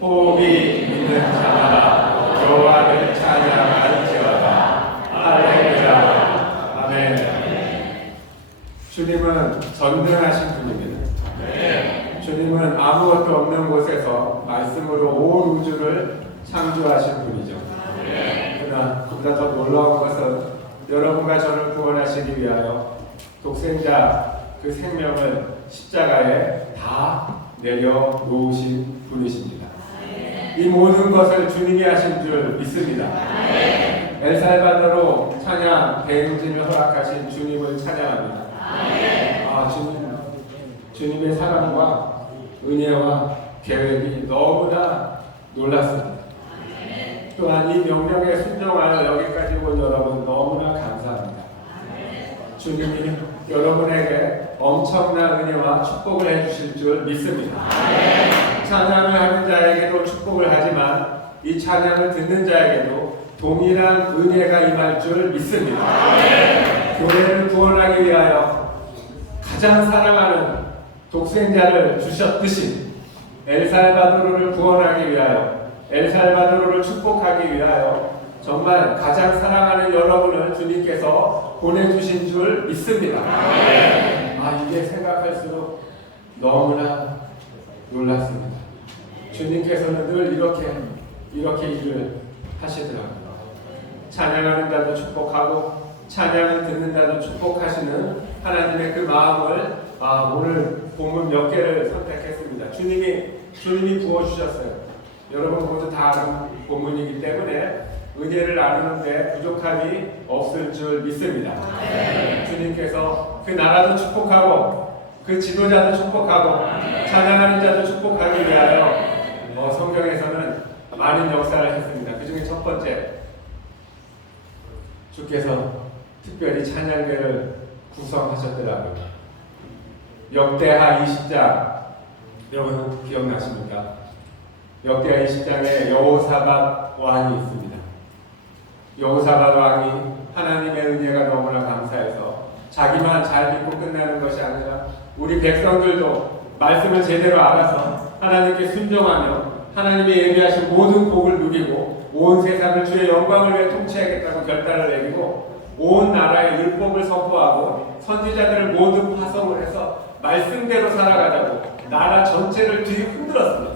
호흡이 있는 자마다 여호와를 찬양할지어다. 할렐루야. 아멘. 주님은 전능하신 분입니다. 주님은 아무것도 없는 곳에서 말씀으로 온 우주를 창조하신 분이죠. 그러나 그보다 더 놀라운 것은 여러분과 저를 구원하시기 위하여 독생자 그 생명을 십자가에 다 내려놓으신 분이십니다. 이 모든 것을 주님이 하신 줄 믿습니다. 엘살바도로 찬양 대행진을 허락하신 주님을 찬양합니다. 주님의 사랑과 은혜와 계획이 너무나 놀랐습니다. 또한 이 명령에 순종하여 여기까지 온 여러분 너무나 감사합니다. 주님이 여러분에게 엄청난 은혜와 축복을 해주실 줄 믿습니다. 찬양을 하는 자에게도 축복을 하지만 이 찬양을 듣는 자에게도 동일한 은혜가 임할 줄 믿습니다. 교회를 구원하기 위하여 가장 사랑하는 독생자를 주셨듯이 엘살바도르를 구원하기 위하여 엘살바도르를 축복하기 위하여 정말 가장 사랑하는 여러분을 주님께서 보내주신 줄 믿습니다. 이게 생각할수록 너무나 놀랐습니다. 주님께서는 늘 이렇게 일을 하시더라고요. 찬양하는 자도 축복하고 찬양을 듣는 자도 축복하시는 하나님의 그 마음을 오늘 본문 몇 개를 선택했습니다. 주님이 부어주셨어요. 여러분 모두 다 아는 본문이기 때문에 은혜를 나누는데 부족함이 없을 줄 믿습니다. 주님께서 그 나라도 축복하고 그 지도자도 축복하고 찬양하는 자도 축복하기 위하여 성경에서는 많은 역사를 했습니다. 그 중에 첫 번째, 주께서 특별히 찬양대를 구성하셨더라고요. 역대하 20장 여러분 기억나십니까? 역대하 20장에 여호사밧 왕이 있습니다. 여호사밧 왕이 하나님의 은혜가 너무나 감사해서 자기만 잘 믿고 끝나는 것이 아니라 우리 백성들도 말씀을 제대로 알아서 하나님께 순종하며 하나님이 예비하신 모든 복을 누리고 온 세상을 주의 영광을 위해 통치하겠다고 결단을 내리고 온 나라의 율법을 선포하고 선지자들을 모두 파송을 해서 말씀대로 살아가자고 나라 전체를 뒤흔들었습니다.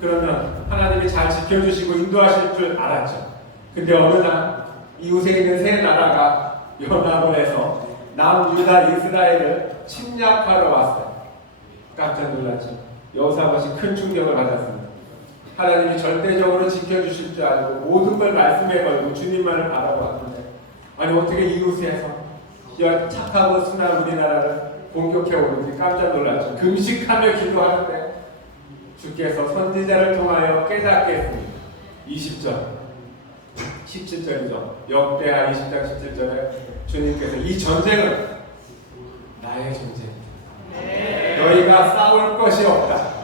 그러면 하나님이 잘 지켜주시고 인도하실 줄 알았죠. 근데 어느 날 이웃에 있는 세 나라가 연합을 해서 남유다 이스라엘을 침략하러 왔어요. 깜짝 놀랐죠. 여호사밧이 큰 충격을 받았습니다. 하나님이 절대적으로 지켜주실 줄 알고 모든 걸 말씀에 걸고 주님만을 바라보았는데 어떻게 이웃에서 착하고 순한 우리나라를 공격해 오는지 깜짝 놀랐죠. 금식하며 기도하는데 주께서 선지자를 통하여 깨닫게 했습니다. 20절 17절이죠. 역대하 20장 17절에 주님께서 이 전쟁은 나의 전쟁이다. 너희가 싸울 것이 없다.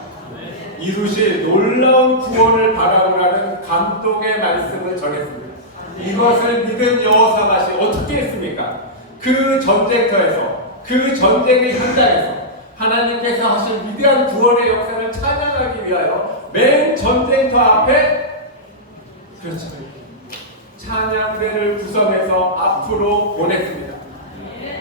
이루실 놀라운 구원을 바라보라는 감동의 말씀을 전했습니다. 이것을 믿은 여호사밧이 어떻게 했습니까? 그 전쟁터에서 그 전쟁의 현장에서 하나님께서 하신 위대한 구원의 역사를 찬양하기 위하여 맨 전쟁터 앞에 찬양대를 구성해서 앞으로 보냈습니다.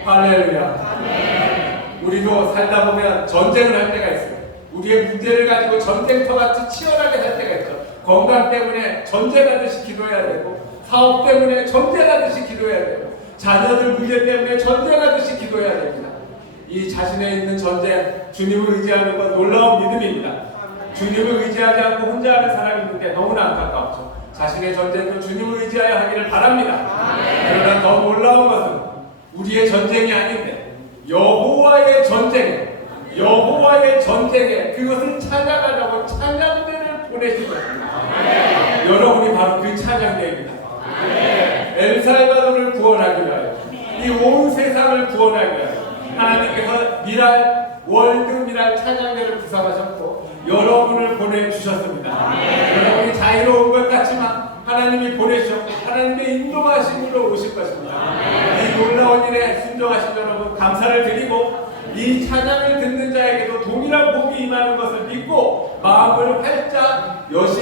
할렐루야. 우리도 살다 보면 전쟁을 할 때가 있어요. 우리의 문제를 가지고 전쟁터같이 치열하게 살 때가 있죠. 건강 때문에 전쟁하듯이 기도해야 되고 사업 때문에 전쟁하듯이 기도해야 되고 자녀들 문제 때문에 전쟁하듯이 기도해야 됩니다. 이 자신에 있는 전쟁, 주님을 의지하는 건 놀라운 믿음입니다. 주님을 의지하지 않고 혼자 하는 사람이 있는데 너무나 안타깝죠. 자신의 전쟁도 주님을 의지하여 하기를 바랍니다. 그러나 더 놀라운 것은 우리의 전쟁이 아닌데 여호와의 전쟁에 그것을 찬양하라고 찬양대를 보내신 것입니다. 여러분이 바로 그 찬양대입니다. 엘살바도르를 구원하기 위하여 이 온 세상을 구원하기 위하여 하나님께서 월드 찬양대를 구성하셨고 여러분을 보내주셨습니다. 여러분이 자유로운 것 같지만 하나님이 보내주셨고 하나님의 인도하심으로 오실 것입니다. 이 놀라운 일에 순종하신 여러분 감사를 드리고 이 찬양을 듣는 자에게도 동일한 복이 임하는 것을 믿고 마음을 활짝 여시기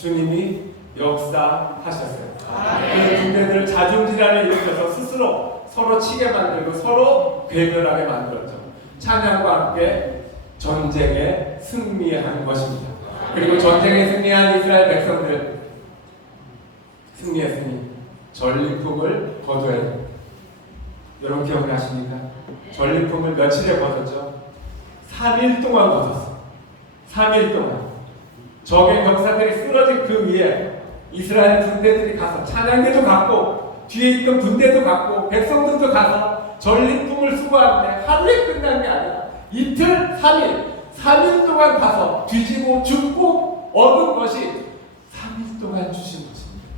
주님이 역사하셨어요. 그 군대들을 자중질환을 일으켜서 스스로 서로 치게 만들고 서로 괴멸하게 만들었죠. 찬양과 함께 전쟁에 승리한 것입니다. 그리고 전쟁에 승리한 이스라엘 백성들 승리했으니 전리품을 거둬야 돼요. 여러분 기억나십니까? 전리품을 며칠에 거뒀죠? 3일 동안 거뒀어요. 3일 동안 적의 병사들이 쓰러진 그 위에 이스라엘 군대들이 가서 찬양대도 갖고 뒤에 있던 군대도 갖고 백성들도 가서 전리품을 수거하는데 하루에 끝난 게 아니라 이틀, 3일 동안 가서 뒤지고 죽고 얻은 것이 3일 동안 주신 것입니다.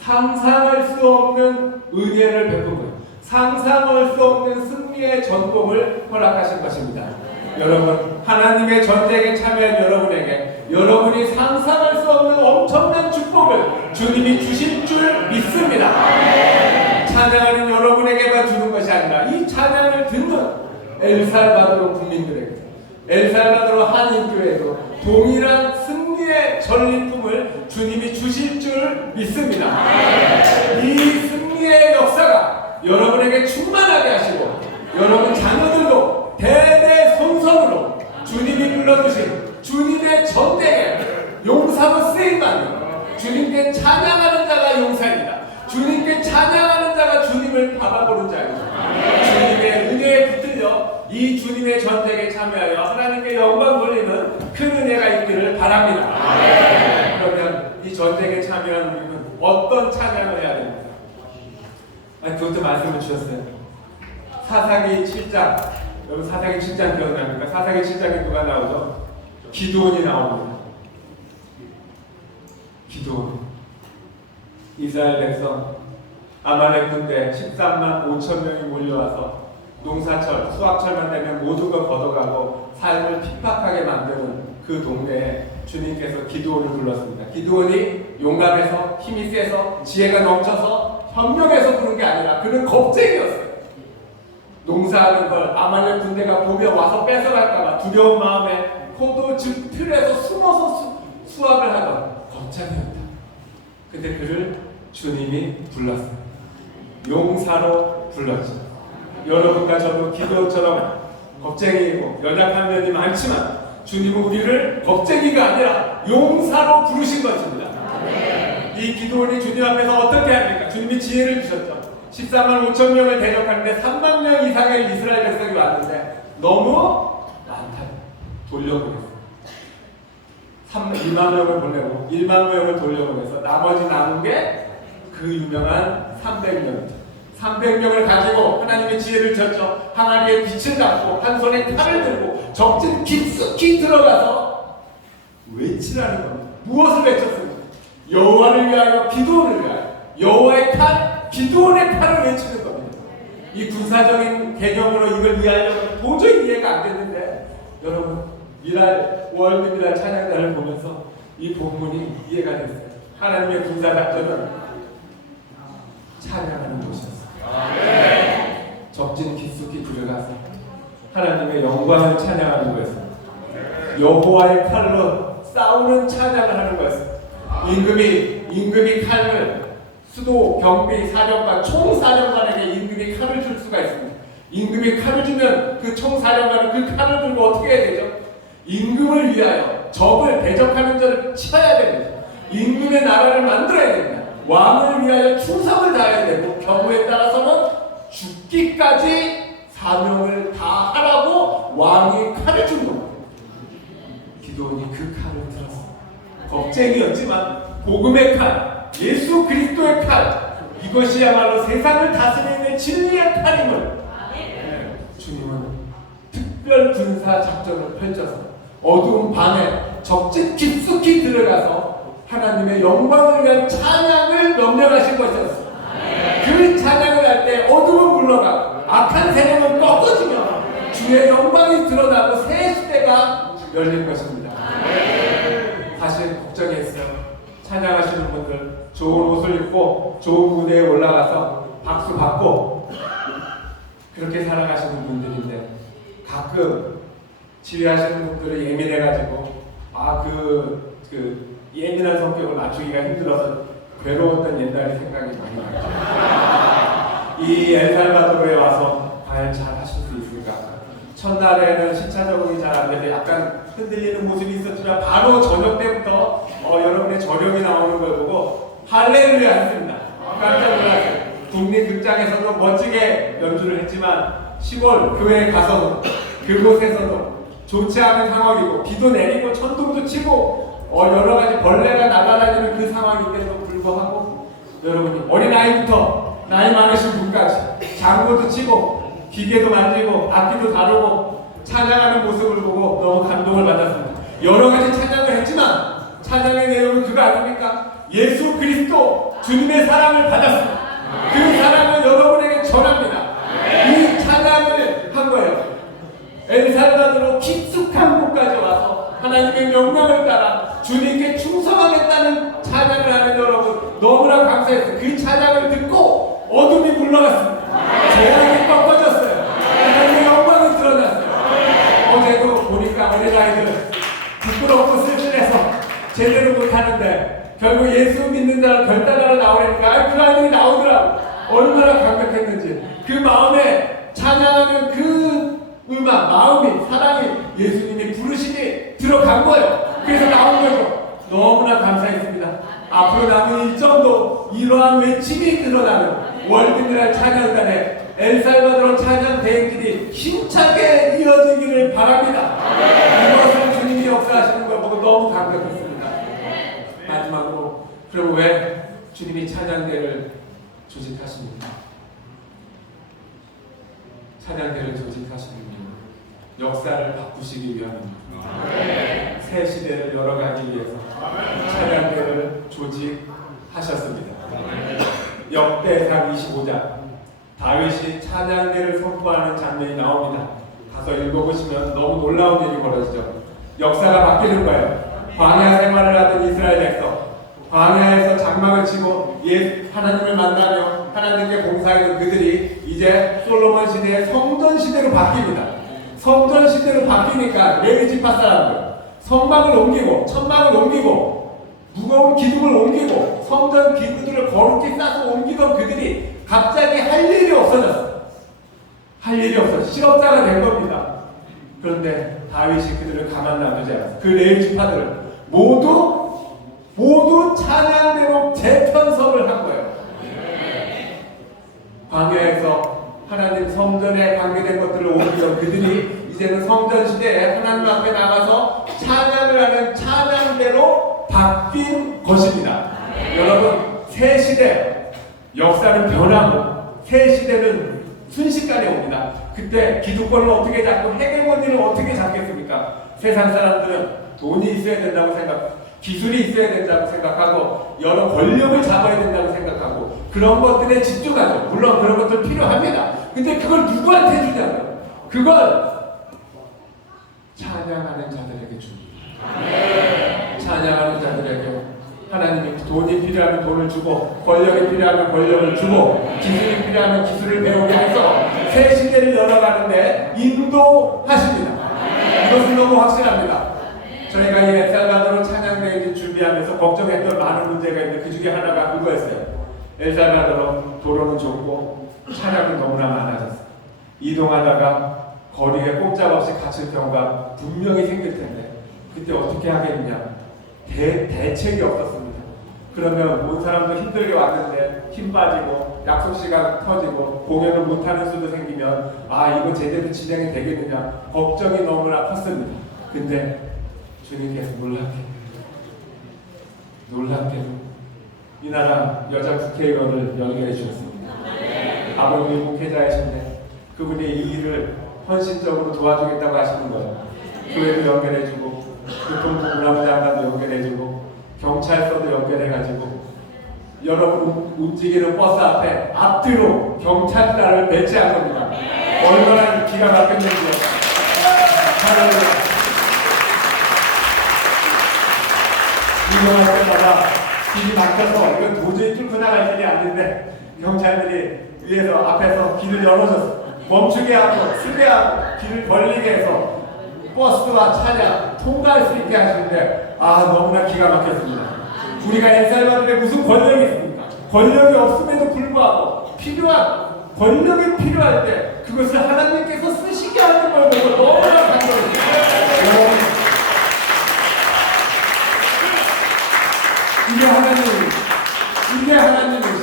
상상할 수 없는 은혜를 베푼 거예요. 상상할 수 없는 승리의 전공을 허락하신 것입니다. 여러분, 하나님의 전쟁에 참여한 여러분에게 여러분이 상상할 수 없는 엄청난 축복을 주님이 주실 줄 믿습니다. 찬양하는 여러분에게만 주는 것이 아니라 이 찬양을 듣는 엘살바도르 국민들에게, 엘살바도르 한인교회에도 동일한 승리의 전리품을 주님이 주실 줄 믿습니다. 이 승리의 역사가 여러분에게 충만하게 하시고 여러분 자녀들도 대대손손으로 주님이 불러주신 주님의 전쟁에 용사로 쓰임받는 주님께 찬양하는 자가 용사입니다. 주님께 찬양하는 자가 주님을 바라보는 자입니다. 주님의 은혜에 붙들려 이 주님의 전쟁에 참여하여 하나님께 영광 돌리는 큰 은혜가 있기를 바랍니다. 그러면 이 전쟁에 참여한 우리는 어떤 찬양을 해야 됩니까? 그것도 말씀을 주셨어요. 사사기 7장, 여러분 사사기 7장 기억납니까? 사사기 7장에 누가 나오죠? 기드온이 나옵니다. 기드온. 이스라엘 백성 아말렉 군대 13만 5천 명이 몰려와서 농사철, 수확철만 되면 모든 걸 걷어가고 삶을 핍박하게 만드는 그 동네에 주님께서 기드온을 불렀습니다. 기드온이 용감해서 힘이 세서 지혜가 넘쳐서 현명해서 부른 게 아니라 그는 겁쟁이였어요. 농사하는 걸 아말렉 군대가 보며 와서 뺏어갈까봐 두려운 마음에 포도 즙 틀에서 숨어서 수확을 하던 겁쟁이였다. 근데 그를 주님이 불렀어요. 용사로 불렀죠. 여러분과 저도 기드온처럼 겁쟁이이고 연약한 면이 많지만 주님은 우리를 겁쟁이가 아니라 용사로 부르신 것입니다. 이 기드온이 주님 앞에서 어떻게 합니까? 주님이 지혜를 주셨죠. 14만 5천 명을 대적하는데 3만 명 이상의 이스라엘 백성이 왔는데 너무 많다. 돌려보냈어요. 2만 명을 보내고 1만 명을 돌려보내서 나머지 남은 게 그 유명한 300명이죠. 300명을 가지고 하나님의 지혜를 줬죠. 항아리에 빛을 담고 한 손에 칼을 들고 적진 깊숙이 들어가서 외치라는 겁니다. 무엇을 외쳤습니까? 여호와를 위하여, 기드온을 위하여. 여호와의 칼, 기드온의 칼을 외치는 겁니다. 이 군사적인 개념으로 이걸 이해하려면 도저히 이해가 안 됐는데 여러분 월드 미랄 찬양단을 보면서 이 본문이 이해가 됐어요. 하나님의 군사 작전은 찬양하는 곳이었어요. 적진 깊숙이 들어가서 하나님의 영광을 찬양하는 거였어요. 여호와의 칼로 싸우는 찬양을 하는 거였어요. 임금이 칼을 수도 경비 사령관 총사령관에게 임금이 칼을 줄 수가 있습니다. 임금이 칼을 주면 그 총사령관은 그 칼을 들고 어떻게 해야 되죠? 임금을 위하여 적을 대적하는 자를 쳐야 됩니다. 임금의 나라를 만들어야 됩니다. 왕을 위하여 충성을 다해야 되고 경우에 따라서는 죽기까지 사명을 다하라고 왕이 칼을 준 겁니다. 기드온이 그 칼을 들었어요. 겁쟁이였지만 복음의 칼, 예수 그리스도의 칼, 이것이야말로 세상을 다스리는 진리의 칼임을 주님은 특별 군사 작전을 펼쳐서 어두운 밤에 적진 깊숙이 들어가서 하나님의 영광을 위한 찬양을 명령하신 것이었어요. 그 찬양을 할 때 어둠은 물러가고 악한 세력은 꺾어지며 주의 영광이 드러나고 새 시대가 열릴 것입니다. 사실 걱정했어요. 찬양하시는 분들 좋은 옷을 입고 좋은 무대에 올라가서 박수 받고 그렇게 살아가시는 분들인데 가끔 지휘하시는 분들이 예민해가지고 예민한 성격을 맞추기가 힘들어서 괴로웠던 옛날이 생각이 많이 나죠. 이 엘살바도르에 와서 과연 잘 하실 수 있을까? 첫날에는 시차 적응이 잘 안 돼서 약간 흔들리는 모습이 있었지만 바로 저녁 때부터 여러분의 저력이 나오는 걸 보고 할렐루야 했습니다. 깜짝 놀랐어요. 독립극장에서도 멋지게 연주를 했지만 시골 교회에 가서도 그곳에서도 좋지 않은 상황이고 비도 내리고 천둥도 치고 여러 가지 벌레가 날아다니는 그 상황인데도 불구하고 여러분이 어린아이부터 나이 많으신 분까지 장구도 치고 기계도 만지고 악기도 다루고 찬양하는 모습을 보고 너무 감동을 받았습니다. 여러 가지 찬양을 했지만 찬양의 내용은 그거 아닙니까? 예수 그리스도 주님의 사랑을 받았습니다. 그 사랑을 여러분에게 전합니다. 이 찬양을 한 거예요. 엘살바도르 깊숙한 곳까지 와서 하나님의 명령을 따라 주님께 충성하겠다는 찬양을 하는 여러분 너무나 감사했어요. 그 찬양을 듣고 어둠이 물러갔습니다. 재앙이 꺾어졌어요. 하나님의 영광이 드러났어요. 어제도 보니까 어린아이들 부끄럽고 쓸쓸해서 제대로 못하는데 결국 예수 믿는 자를 결단하러 나오니까 그 아이들이 나오더라고. 얼마나 감격했는지. 그 마음에 찬양하는 그 음악, 마음이, 사랑이 예수님이 부르심이 들어간 거예요. 그래서 나온 거죠. 너무나 감사했습니다. 앞으로 남은 일정도 이러한 외침이 드러나는 월드미랄 찬양단의 엘살바도르 찬양 대행진이 힘차게 이어지기를 바랍니다. 이것을 주님이 역사하시는 걸 보고 너무 감격했습니다. 마지막으로 그럼 왜 주님이 찬양대를 조직하십니까? 찬양대를 조직하시는 이유 역사를 바꾸시기 위함입니다. 새 시대를 열어가기 위해서 찬양대를 조직하셨습니다. 역대상 25장 다윗이 찬양대를 선포하는 장면이 나옵니다. 가서 읽어보시면 너무 놀라운 일이 벌어지죠. 역사가 바뀌는 거예요. 광야 생활을 하던 이스라엘 백성, 광야에서 장막을 치고 하나님을 만나며 하나님께 봉사하던 그들이 이제 솔로몬 시대의 성전 시대로 바뀝니다. 성전 시대로 바뀌니까 레위 지파 사람들 성막을 옮기고 천막을 옮기고 무거운 기둥을 옮기고 성전 기구들을 거룩히 싸서 옮기던 그들이 갑자기 할 일이 없어졌어요. 할 일이 없어 실업자가 된 겁니다. 그런데 다윗이 그들을 가만 놔두지 않았어요. 그 레위 지파들을 모두 찬양대로 재편성을 한 거예요. 광야에서 하나님 성전에 관계된 것들을 옮기던 그들이 이제는 성전 시대에 하나님 앞에 나가서 찬양을 하는 찬양대로 바뀐 것입니다. 여러분, 새 시대 역사는 변하고 새 시대는 순식간에 옵니다. 그때 기득권을 어떻게 잡고 헤게모니를 어떻게 잡겠습니까? 세상 사람들은 돈이 있어야 된다고 기술이 있어야 된다고 생각하고 여러 권력을 잡아야 된다고 생각하고 그런 것들에 집중하죠. 물론 그런 것들 필요합니다. 근데 그걸 누구한테 주냐고요? 그걸 찬양하는 자들에게 줍니다. 찬양하는 자들에게 하나님이 돈이 필요하면 돈을 주고 권력이 필요하면 권력을 주고 기술이 필요하면 기술을 배우게 해서 새 시대를 열어가는데 인도하십니다. 이것은 너무 확실합니다. 저희가 이 엘살바도르 찬양대회를 준비하면서 걱정했던 많은 문제가 있는데 그 중에 하나가 그거였어요. 엘살바도르 도로는 좁고 차량은 너무나 많아졌어요. 이동하다가 거리에 꼼짝없이 갇힐 경우가 분명히 생길 텐데 그때 어떻게 하겠냐? 대책이 없었습니다. 그러면 온 사람도 힘들게 왔는데 힘 빠지고 약속 시간 터지고 공연을 못하는 수도 생기면 이거 제대로 진행이 되겠느냐 걱정이 너무나 컸습니다. 근데 주님께서 놀랍게도 이 나라 여자 국회의원을 연결해 주셨습니다. 아버님이 목회자이신데 그분이 이 일을 헌신적으로 도와주겠다고 하시는 거예요. 교회도 연결해주고 교통부 문화부장관도 연결해주고 경찰서도 연결해가지고 여러분 움직이는 버스 앞뒤로 경찰관을 배치한 겁니다. 얼마나 기가 막혔는지요. 이동할 때마다 길이 막혀서 이건 도저히 뚫고 나갈 길이 아닌데 경찰들이 위에서 앞에서 길을 열어줬어. 멈추게 하고 수배하고 길을 벌리게 해서 버스와 차량 통과할 수 있게 하시는데 너무나 기가 막혔습니다. 우리가 엘살바도르에 무슨 권력이 있습니까? 권력이 없음에도 불구하고 권력이 필요할 때 그것을 하나님께서 쓰시게 하는 걸 보고 너무나 감동했어요. 이게 하나님이시.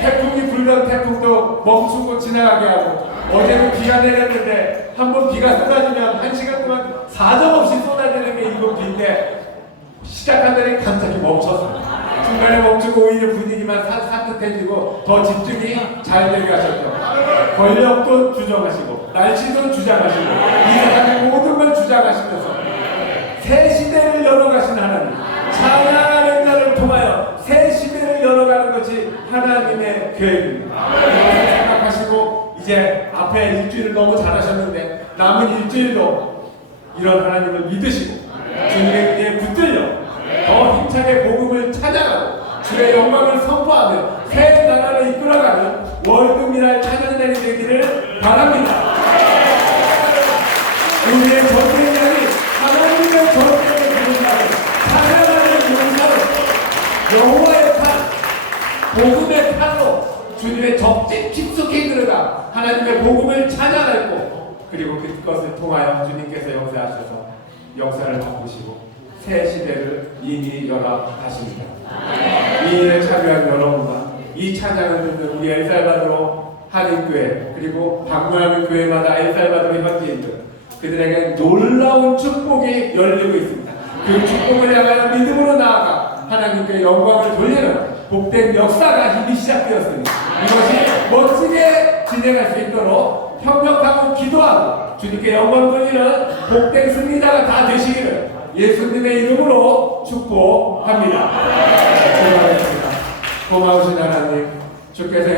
태풍이 불던 태풍도 멈추고 지나가게 하고, 어제는 비가 내렸는데 한번 비가 쏟아지면 1시간 동안 사정없이 쏟아지는 게 이번 비인데 시작하더니 갑자기 멈췄어요. 중간에 멈추고 오히려 분위기만 산뜻해지고 더 집중이 잘 되게 하셨죠. 권력도 주장하시고 날씨도 주장하시고 이 세상의 모든 걸 주장하시면서 새 시대를 열어가신 하나님, 찬양하는 자를 통하여 새 시대를 열어가는 것이 하나님의 계획입니다. 이렇게 생각하시고 이제 앞에 일주일을 너무 잘하셨는데 남은 일주일도 이런 하나님을 믿으시고 주님의 은혜에 붙들려 더 힘차게 복음을 찬양하고 주의 영광을 선포하며 새 나라를 이끌어가는 월드미랄 찬양단이 되기를 바랍니다. 우리의 전쟁이 하나님의 전쟁을 부른다고 찬양하는 용사로 여호와의 팔, 복음의 팔로 주님의 적집 깊숙이 들어가 하나님의 복음을 찬양하고, 그리고 그것을 통하여 주님께서 역사하셔서 역사를 바꾸시고 새 시대를 이미 열어가십니다. 이 일에 참여한 여러분과 이 찬양을 듣는 우리 엘살바도르 한인교회 그리고 방문하는 교회마다 엘살바도르 현지인들, 그들에게 놀라운 축복이 열리고 있습니다. 그 축복을 향하여 믿음으로 나아가 하나님께 영광을 돌리는 복된 역사가 이미 시작되었습니다. 이것이 멋지게 진행할 수 있도록 협력하고 기도하고 주님께 영광 돌리는 복된 승리자가 다 되시기를 예수님의 이름으로 축복합니다. 기도하겠습니다. 고마우신 하나님, 주께서